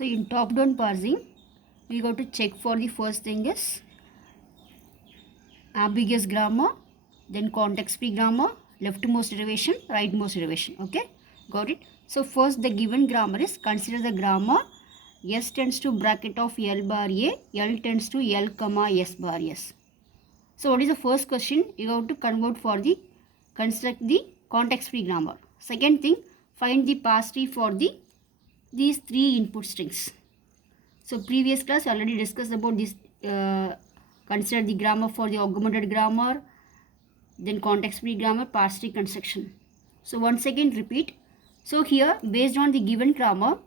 So in top down parsing, we got to check for the first thing is ambiguous grammar, then context free grammar, leftmost derivation, rightmost derivation. Okay, got it. So first the given grammar is consider the grammar S tends to bracket of L bar A, L tends to L comma S bar S. So what is the first question? You have to construct the context free grammar. Second thing, find the parse tree for these three input strings. So previous class already discussed about this. Consider the grammar for the augmented grammar, then context free grammar, parse tree construction. So once again repeat. So here based on the given grammar,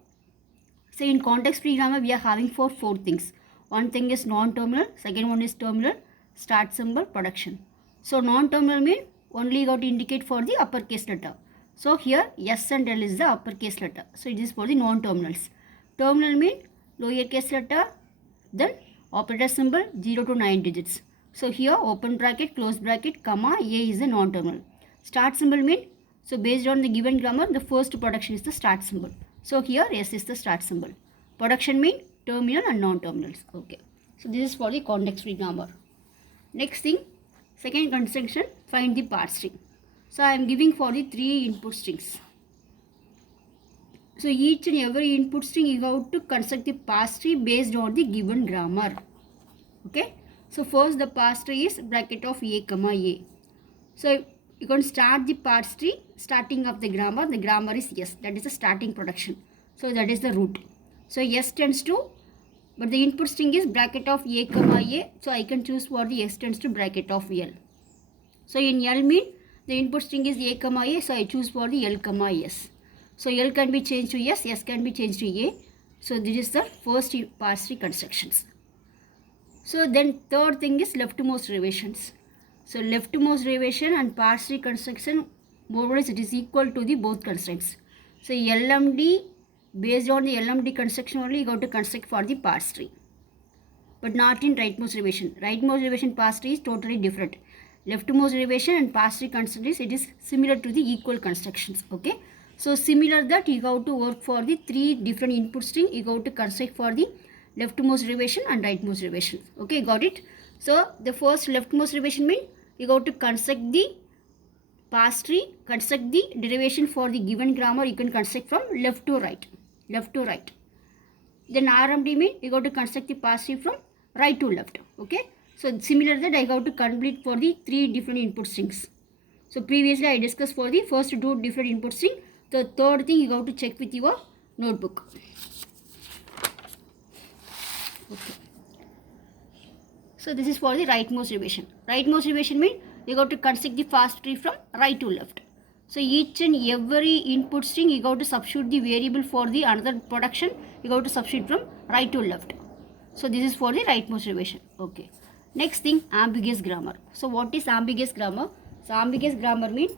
say in context free grammar we are having four things. One thing is non-terminal, second one is terminal, start symbol, production. So non-terminal mean only got to indicate for the uppercase letter. So here S and L is the uppercase letter. So it is for the non-terminals. Terminal mean lowercase letter, then operator symbol 0 to 9 digits. So here open bracket, close bracket, comma, A is a non-terminal. Start symbol mean, so based on the given grammar, the first production is the start symbol. So here S is the start symbol. Production mean terminal and non-terminals. Okay. So this is for the context free grammar. Next thing, second construction, find the parse string. So I am giving for the three input strings. So each and every input string you have to construct the parse tree based on the given grammar. Okay. So first the parse tree is bracket of A comma A. So you can start the parse tree starting of the grammar. The grammar is S. That is the starting production. So that is the root. So S tends to, but the input string is bracket of A comma A. So I can choose for the S tends to bracket of L. So in L mean the input string is A comma A. So I choose for the L comma S. So L can be changed to S, S can be changed to A. So this is the first parse tree constructions. So then third thing is leftmost derivations. So leftmost derivation and parse tree construction, more or less it is equal to the both constraints. So LMD, based on the LMD construction only you got to construct for the parse tree. But not in rightmost derivation. Rightmost derivation parse tree is totally different. Leftmost derivation and parse tree constructions, it is similar to the equal constructions. Okay. So similar that you have to work for the three different input string. You have to construct for the leftmost derivation and rightmost derivation. Okay, got it. So the first leftmost derivation mean you have to construct the parse tree, construct the derivation for the given grammar. You can construct from left to right, left to right. Then RMD mean you have to construct the parse tree from right to left. Okay. So similar that I have to complete for the three different input strings. So previously I discussed for the first two different input string. The third thing you have to check with your notebook. Okay. So this is for the rightmost derivation. Rightmost derivation means you got to construct the parse tree from right to left. So each and every input string you got to substitute the variable for the another production. You got to substitute from right to left. So this is for the rightmost derivation. Okay. Next thing, ambiguous grammar. So what is ambiguous grammar? So ambiguous grammar means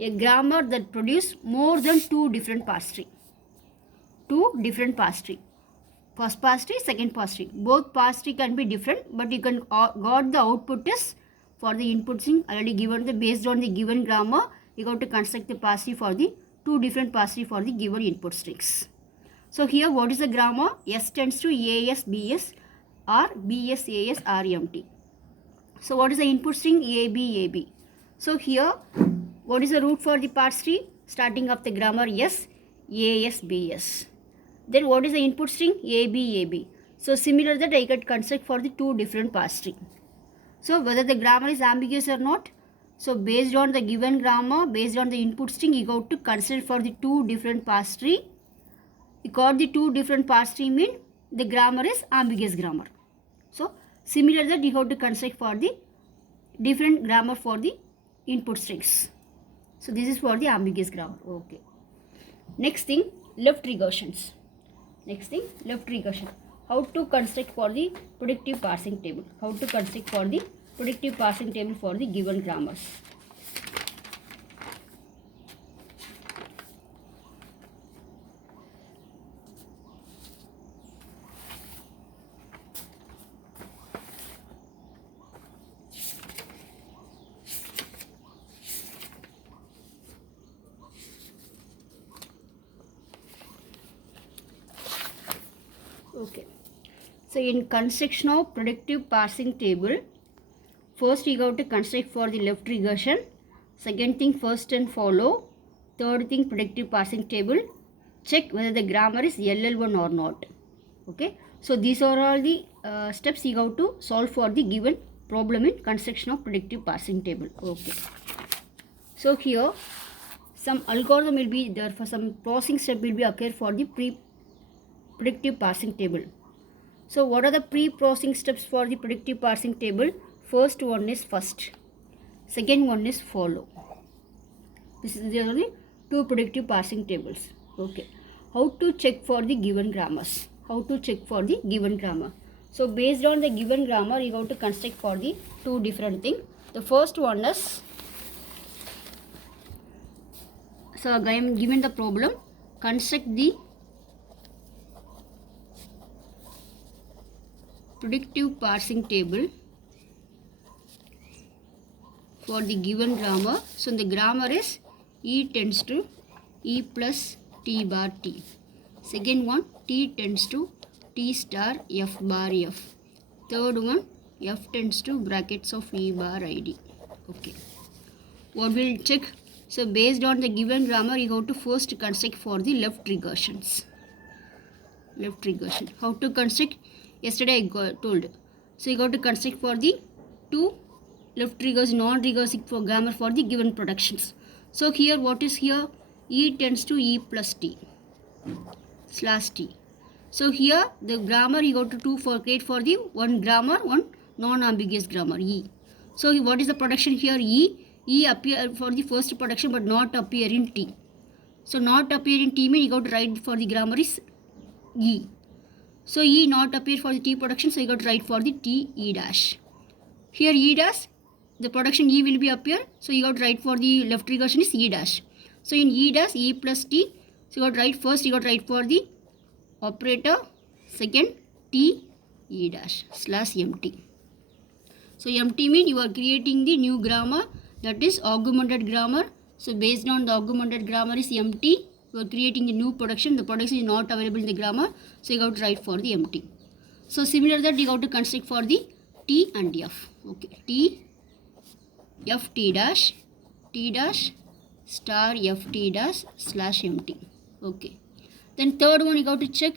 a grammar that produce more than two different parse tree. Two different parse tree. First parse tree, second parse tree. Both parse tree can be different, but you can got the output is for the input string already given the based on the given grammar. You got to construct the parse tree for the two different parse tree for the given input strings. So here what is the grammar? S tends to AS BS or BS AS RMT. So what is the input string? AB AB. So here what is the root for the parse tree? Starting of the grammar S, AS BS. Then what is the input string? AB AB. So similar that I can construct for the two different parse tree. So whether the grammar is ambiguous or not. So based on the given grammar, based on the input string, you got to consider for the two different parse tree. You got the two different parse tree mean the grammar is ambiguous grammar. So similar that you have to construct for the different grammar for the input strings. So this is for the ambiguous grammar. Okay. Next thing, left regressions. Next thing, left regression. How to construct for the predictive parsing table. How to construct for the predictive parsing table for the given grammars. Okay. So in construction of predictive parsing table, first you have to construct for the left regression. Second thing, first and follow. Third thing, predictive parsing table. Check whether the grammar is LL1 or not. Okay. So these are all the steps you have to solve for the given problem in construction of predictive parsing table. Okay. So here some algorithm will be there, for some processing step will be occur for the predictive parsing table. So what are the pre-processing steps for the predictive parsing table? First one is first. Second one is follow. This is the only two predictive parsing tables. Okay. How to check for the given grammars? How to check for the given grammar? So based on the given grammar, you have to construct for the two different things. The first one is, so I am given the problem, construct the predictive parsing table for the given grammar. So the grammar is E tends to E plus T bar T. Second one, T tends to T star F bar F. Third one, F tends to brackets of E bar ID. Okay. What will check? So based on the given grammar, you have to first construct for the left regressions. Left regression. How to construct? Yesterday I told. So you got to construct for the two left regressive, non-regressive for grammar for the given productions. So here what is here? E tends to E plus T slash T. So here the grammar you got to do for create for the one grammar, one non-ambiguous grammar E. So what is the production here? E appear for the first production but not appear in T. So not appear in T means you got to write for the grammar is E. So E not appear for the T production, so you got to write for the T E dash. Here E dash, the production E will be appear, so you got to write for the left regression is E dash. So in E dash, E plus T, so you got to write first, you got to write for the operator, second T E dash slash empty. So empty means you are creating the new grammar, that is augmented grammar. So based on the augmented grammar is empty. You are creating a new production. The production is not available in the grammar, so you have to write for the empty. So similar that you have to construct for the T and F. Okay, T F T dash star F T dash slash empty. Okay. Then third one you have to check.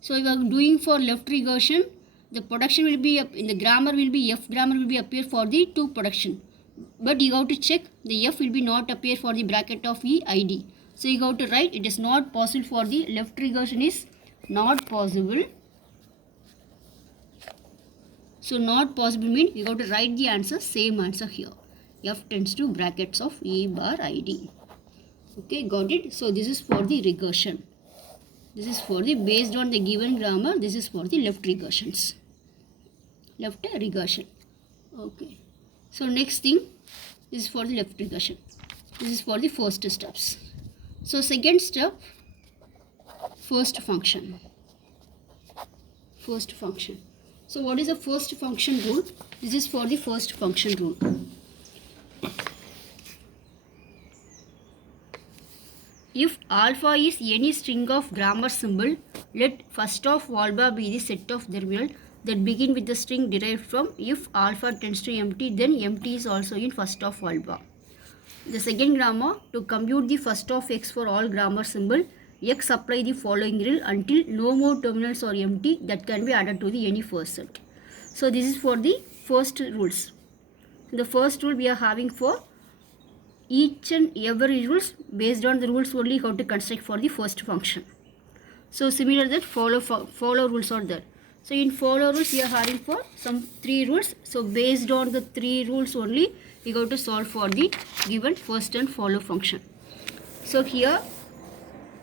So you are doing for left regression. The production will be up in the grammar will be F grammar will be appear for the two production, but you have to check the F will be not appear for the bracket of E ID. So you have to write it is not possible for the left regression is not possible. So not possible means you have to write the answer, same answer here. F tends to brackets of E bar ID. Okay, got it? So this is for the regression. This is for the based on the given grammar. This is for the left regressions. Left regression. Okay. So next thing, this is for the left regression. This is for the first steps. So second step, first function. First function. So what is the first function rule? This is for the first function rule. If alpha is any string of grammar symbol, let first of alpha be the set of their will that begin with the string derived from. If alpha tends to empty, then empty is also in first of alpha. The second grammar, to compute the first of x for all grammar symbol, x apply the following rule until no more terminals are empty that can be added to the any first set. So this is for the first rules. The first rule we are having for each and every rules, based on the rules only how to construct for the first function. So similar that follow rules are there. So in follow rules we are having for some 3 rules. So based on the 3 rules only we go to solve for the given first and follow function. So here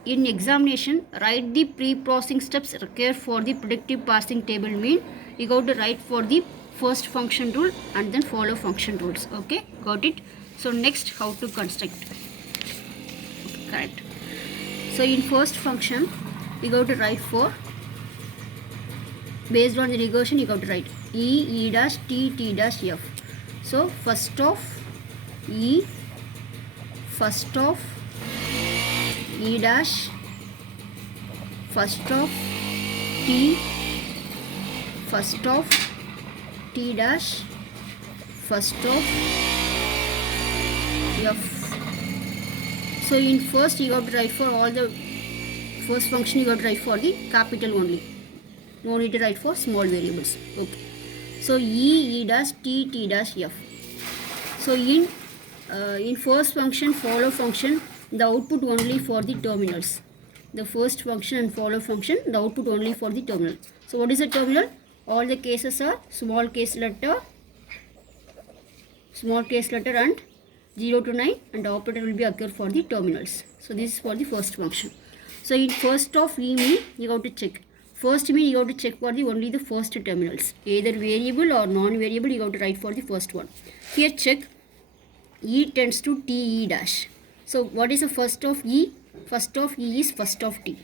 in examination, write the pre-processing steps required for the predictive parsing table mean you go to write for the first function rule and then follow function rules. Okay, got it? So next, how to construct. Okay, correct. So in first function we go to write for, based on the regression you go to write E dash T dash F. So first of E, first of E dash, first of t first of t dash first of f. So in first you have to write for all the first function, you have to write for the capital only. No need to write for small variables. Okay. So e dash t dash f. So in first function, follow function, the output only for the terminals. The first function and follow function, the output only for the terminal. So what is the terminal? All the cases are small case letter and 0 to 9, and the operator will be occur for the terminals. So this is for the first function. So in first of e mean you have to check. First mean you have to check for the only the first terminals. Either variable or non-variable you have to write for the first one. Here check e tends to te dash. So what is the first of e? First of e is first of t.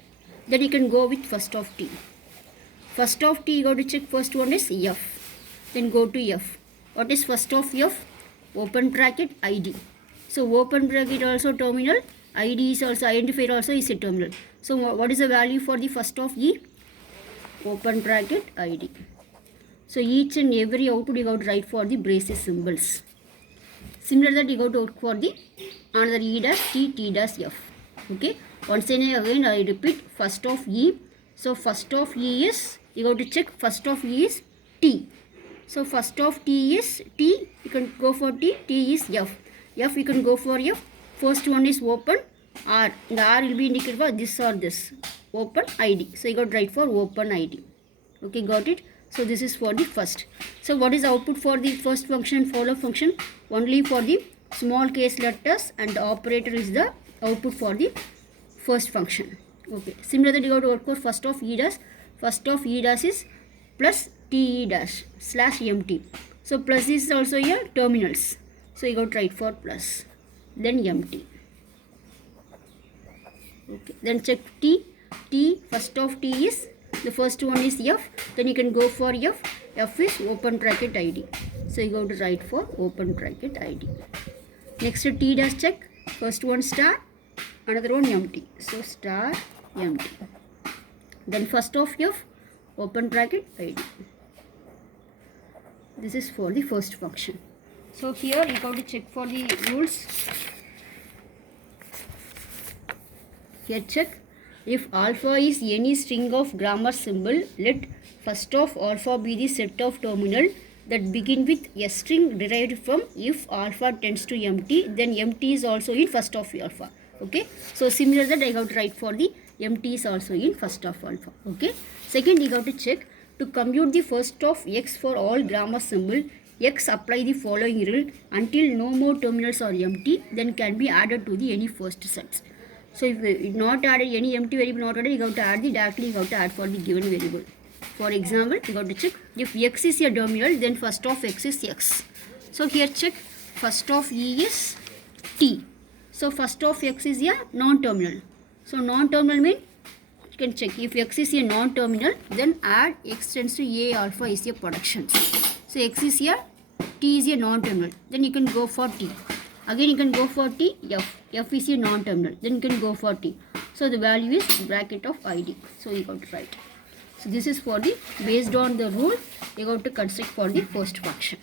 Then you can go with first of t. First of t you have to check first one is f. Then go to f. What is first of f? Open bracket id. So open bracket also terminal, id is also identifier also is a terminal. So what is the value for the first of e? Open bracket id. So each and every output you have to write for the braces symbols. Similar that you have to work for the another e dash t dash f. Okay. Once again I repeat, first of e. So first of e is, you have to check first of e is t. So first of t is t, you can go for t is f. F you can go for f. First one is open r. The r will be indicated for this or this. Open id. So you got to write for open id. Okay, got it? So this is for the first. So what is the output for the first function, follow function? Only for the small case letters, and the operator is the output for the first function. Okay. Similarly, you got to work for first of e dash. First of e dash is plus te dash slash mt. So plus is also here terminals. So you got to write for plus. Then mt. Okay. Then check t. First of t is, the first one is f. Then you can go for f. F is open bracket id. So you got to write for open bracket id. Next t dash check. First one star. Another one empty. So star empty. Then first of f, open bracket id. This is for the first function. So here you got to check for the rules. Here check. If alpha is any string of grammar symbol, let first of alpha be the set of terminal that begin with a string derived from if alpha tends to empty, then empty is also in first of alpha. Okay. So similar that I have to write for the empty is also in first of alpha. Okay. Second, you have to check to compute the first of x for all grammar symbol. X apply the following rule until no more terminals are empty, then can be added to the any first sets. So if not added any empty variable not added, you have to add the directly you have to add for the given variable. For example, you have to check if x is a terminal, then first of x is x. So here check first of e is t. So first of x is a non-terminal. So non-terminal means you can check if x is a non-terminal, then add x tends to a alpha is a production. So x is here, t is a non-terminal, then you can go for t. Again you can go for t, f is a non-terminal, then you can go for t. So the value is bracket of id. So you got to write. So this is for the, based on the rule, you got to construct for the first function.